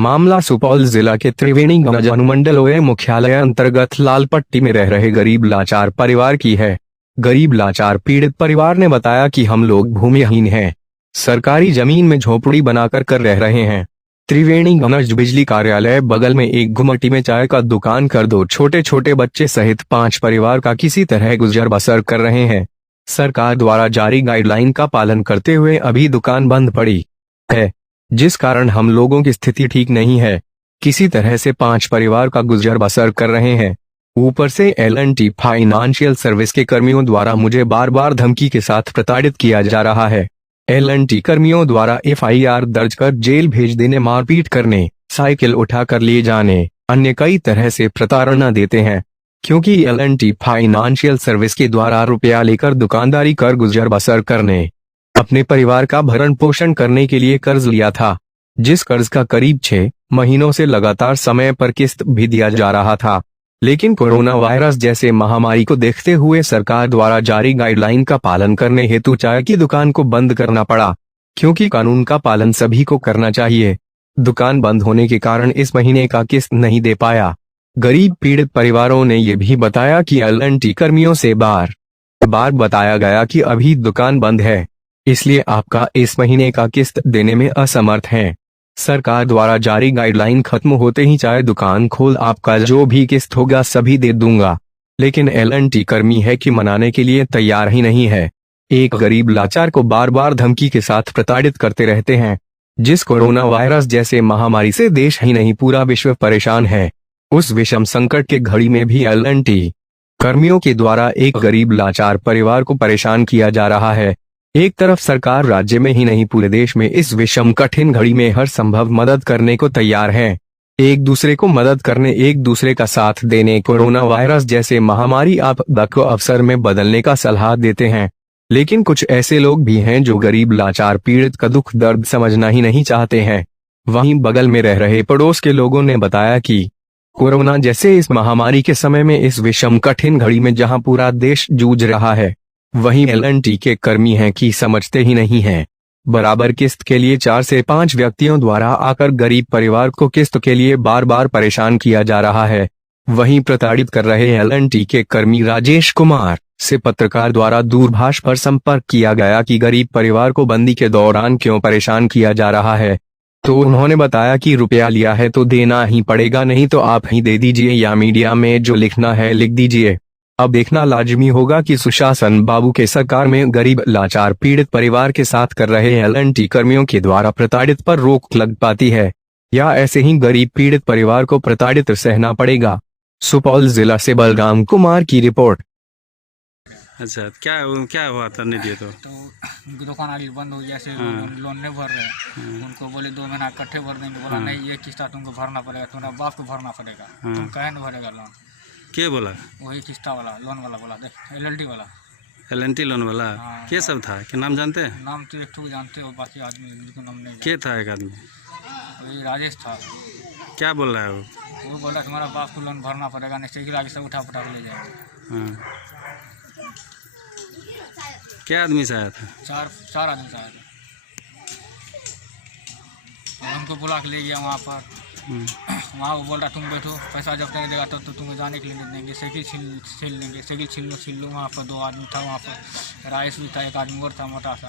मामला सुपौल जिला के त्रिवेणीगंज अनुमंडल ओए मुख्यालय अंतर्गत लालपट्टी में रह रहे गरीब लाचार परिवार की है। गरीब लाचार पीड़ित परिवार ने बताया कि हम लोग भूमिहीन हैं, सरकारी जमीन में झोपड़ी बनाकर कर रह रहे हैं। त्रिवेणीगंज बिजली कार्यालय बगल में एक घुमटी में चाय का दुकान कर दो छोटे छोटे बच्चे सहित 5 परिवार का किसी तरह गुजर बसर कर रहे हैं। सरकार द्वारा जारी गाइडलाइन का पालन करते हुए अभी दुकान बंद पड़ी है, जिस कारण हम लोगों की स्थिति ठीक नहीं है। किसी तरह से 5 परिवार का गुजर बसर कर रहे हैं। ऊपर से L&T फाइनेंशियल सर्विस के कर्मियों द्वारा मुझे बार बार धमकी के साथ प्रताड़ित किया जा रहा है। L&T कर्मियों द्वारा FIR दर्ज कर जेल भेज देने, मारपीट करने, साइकिल उठाकर ले जाने, अन्य कई तरह से प्रताड़ना देते हैं। क्योंकि L&T फाइनेंशियल सर्विस के द्वारा रुपया लेकर दुकानदारी कर गुजर बसर करने, अपने परिवार का भरण पोषण करने के लिए कर्ज लिया था, जिस कर्ज का करीब 6 महीनों से लगातार समय पर किस्त भी दिया जा रहा था। लेकिन कोरोना वायरस जैसे महामारी को देखते हुए सरकार द्वारा जारी गाइडलाइन का पालन करने हेतु चाय की दुकान को बंद करना पड़ा, क्योंकि कानून का पालन सभी को करना चाहिए। दुकान बंद होने के कारण इस महीने का किस्त नहीं दे पाया। गरीब पीड़ित परिवारों ने ये भी बताया कि L&T कर्मियों से बार बार बताया गया कि अभी दुकान बंद है, इसलिए आपका इस महीने का किस्त देने में असमर्थ हैं। सरकार द्वारा जारी गाइडलाइन खत्म होते ही चाय दुकान खोल आपका जो भी किस्त होगा सभी दे दूंगा। लेकिन L&T कर्मी है कि मनाने के लिए तैयार ही नहीं है। एक गरीब लाचार को बार बार धमकी के साथ प्रताड़ित करते रहते हैं। जिस कोरोना वायरस जैसे महामारी से देश ही नहीं पूरा विश्व परेशान है, उस विषम संकट के घड़ी में भी L&T कर्मियों के द्वारा एक गरीब लाचार परिवार को परेशान किया जा रहा है। एक तरफ सरकार राज्य में ही नहीं पूरे देश में इस विषम कठिन घड़ी में हर संभव मदद करने को तैयार है। एक दूसरे को मदद करने, एक दूसरे का साथ देने, कोरोना वायरस जैसे महामारी आपदा को अवसर में बदलने का सलाह देते हैं। लेकिन कुछ ऐसे लोग भी हैं जो गरीब लाचार पीड़ित का दुख दर्द समझना ही नहीं चाहते हैं। वहीं बगल में रह रहे पड़ोस के लोगों ने बताया कि कोरोना जैसे इस महामारी के समय में इस विषम कठिन घड़ी में जहां पूरा देश जूझ रहा है, वहीं L&T के कर्मी हैं कि समझते ही नहीं हैं। बराबर किस्त के लिए 4 से 5 व्यक्तियों द्वारा आकर गरीब परिवार को किस्त के लिए बार बार परेशान किया जा रहा है। वहीं प्रताड़ित कर रहे L&T के कर्मी राजेश कुमार से पत्रकार द्वारा दूरभाष पर संपर्क किया गया कि गरीब परिवार को बंदी के दौरान क्यों परेशान किया जा रहा है, तो उन्होंने बताया कि रुपया लिया है तो देना ही पड़ेगा, नहीं तो आप ही दे दीजिए या मीडिया में जो लिखना है लिख दीजिए। अब देखना लाजमी होगा कि सुशासन बाबू के सरकार में गरीब लाचार पीड़ित परिवार के साथ कर रहे L&T कर्मियों के द्वारा प्रताड़ित पर रोक लग पाती है, या ऐसे ही गरीब पीड़ित परिवार को प्रताड़ित सहना पड़ेगा। सुपौल जिला से बलराम कुमार की रिपोर्ट। अच्छा, क्या हुआ था? नहीं दिए तो दुकान आगे बंद हो गया, ऐसे लोन नहीं भर रहे। उनको बोले 2 महीना इकट्ठे भर देंगे। बोला नहीं, ये किस्ता तुमको भरना पड़ेगा, तुम्हारा बाप को भरना पड़ेगा। तुम कहे नहीं भरेगा लोन? क्या बोला? वही किस्ता वाला, लोन वाला बोला, L&T वाला। L&T लोन वाला? क्या सब था? क्या नाम जानते हैं? नाम तो एक जानते हो, बाकी आदमी बिल्कुल नाम नहीं। क्या था? एक आदमी वही राजेश था। क्या बोल रहा है वो बोला तुम्हारा बाप को लोन भरना पड़ेगा, नहीं साइकिल आगे सब उठा के ले जाएगा। क्या आदमी से आया था? 4 आदमी से आया था। उनको बुला के ले गया वहाँ पर। वहाँ वो बोल रहा तुम बैठो, पैसा जब तक देगा तब तो तुमको जाने के लिए नहीं देंगे। साइकिल छीन लेंगे, साइकिल छीन लो। वहाँ पर 2 आदमी था, वहाँ पर राजेश भी था, एक आदमी और था मोटा सा।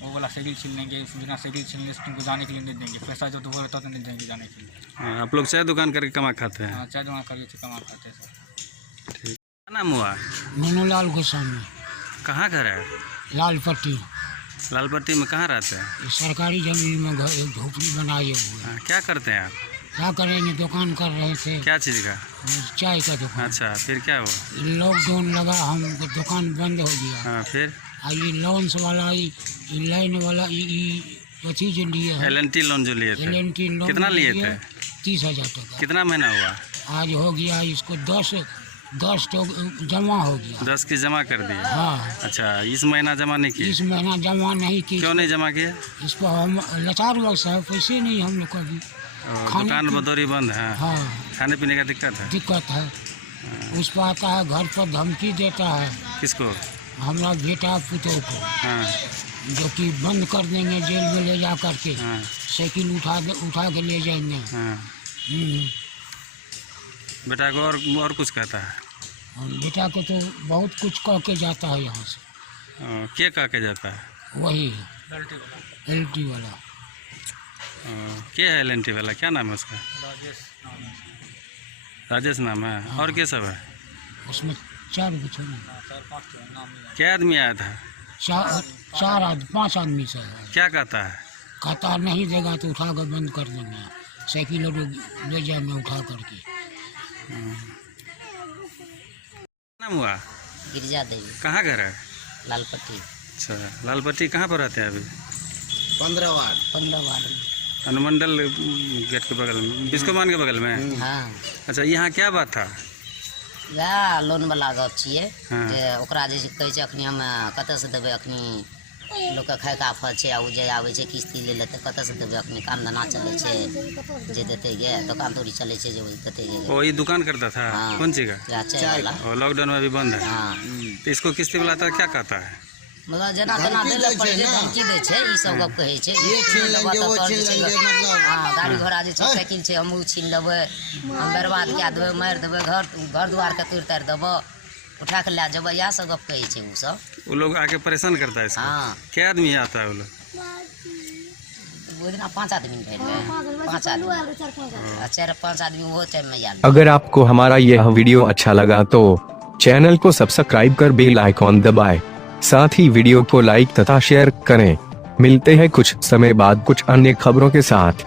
वो बोला साइकिल छीन लेंगे, बिना साइकिल छीनने से तुमको जाने के लिए नहीं देंगे। पैसा जब दोगे तब तो नहीं देंगे जाने के लिए। आप लोग चाय दुकान करके कमा खाते हैं? हाँ, चाय दुकान करके कमा खाते हैं सर। ठीक। क्या नाम हुआ? मनोलाल गोस्वामी। कहाँ घर है? लालपट्टी। लालपट्टी में कहाँ रहते हैं? सरकारी जमीन में घर, एक झोपड़ी बनाए हुए हैं। क्या करते हैं आप? क्या करेंगे, दुकान कर रहे थे। क्या चीज़ का? चाय का दुकान। अच्छा, फिर क्या हुआ? लॉकडाउन लगा, हम दुकान बंद हो गया। हाँ, फिर ये लोन्स वाला, ये लाइन वाला, अथी जो लिए है, L&T लोन जो लिए थे, L&T लोन कितना लिए थे? 30,000 टका। कितना महीना हुआ? आज हो गया इसको 10 तो जमा हो गया। 10 की जमा कर दी? हाँ। अच्छा, इस महीना जमा नहीं की? इस महीना जमा नहीं की। क्यों नहीं जमा किए? इस पर हम लाचार लोग साहब, पैसे नहीं हम लोग को अभी। दुकान बदौरी बंद है? हाँ। खाने पीने का दिक्कत है? दिक्कत है। उस पर आता है, घर पर धमकी देता है। किसको? हमारा बेटा पुतों को। हाँ। जो कि बंद कर देंगे जेल में ले जा करके। साइकिल उठा के ले जाएंगे। हाँ। बेटा को और कुछ कहता है? और बेटा को तो बहुत कुछ कह के जाता है यहाँ से। क्या कह के जाता है? वही LT वाला। क्या है LNT वाला, क्या नाम है उसका? राजेश नाम है। और क्या सब है उसमें? 4 बच्चे हैं। क्या आदमी आया था? 5 आदमी से है। क्या कहता है? कहता नहीं देगा तो उठा कर बंद कर देंगे, साइकिल ले जाएंगे उठा करके। नाम हुआ? गिरिजा देवी। कहाँ घर है? लालपट्टी। अच्छा, लालपट्टी कहाँ पर रहते हैं अभी? 15 वार्ड। अनुमंडल गेट के बगल में, बिस्कोमान के बगल में। हाँ, अच्छा, यहाँ क्या बात था? वएह लोन वाला गप छियै। हाँ। जे ओकरा जे कहै छै अखनी हम कतऽ से देबै, अखनी लोक के खाय के आफत छै, आ उ जे आबै छै किस्ती लै लए तऽ कतऽ से देबै, अखनी काम धंधा चलै छै, जे देतै गे दुकान दौरी चलै छै, जे देतै गे। वो ये दुकान करता था? हाँ। कौन चीज का? या चाय वाला। और लॉकडाउन में अभी बंद है। हाँ, तो इसको किस्ती वाला था क्या कहता है? मतलब जेना तेना दै लए पड़ै छै, धमकी दै छै, ई सब गप कहै छै। हाँ, गाड़ी घोड़ा जे छै, साइकिल छै, हम उ छीन लेबै, हम बर्बाद कए देबै, मारि देबै, घर दुआर के तोड़ि तारि देबै, उठा के लए जेबै, इएह सब गप कहै छै उ सब। वो लोग आके परेशान करता है इसको? हाँ, क्या आदमी आता है वो लोग? वो दिना 5 आदमी भेल रहे। 5 आदमी, 4-5 आदमी वो टाइम में आयल। अगर आपको हमारा यह वीडियो अच्छा लगा तो चैनल को सब्सक्राइब कर बेल आइकॉन दबाएं। साथ ही वीडियो को लाइक तथा शेयर करें। मिलते हैं कुछ समय बाद कुछ अन्य खबरों के साथ।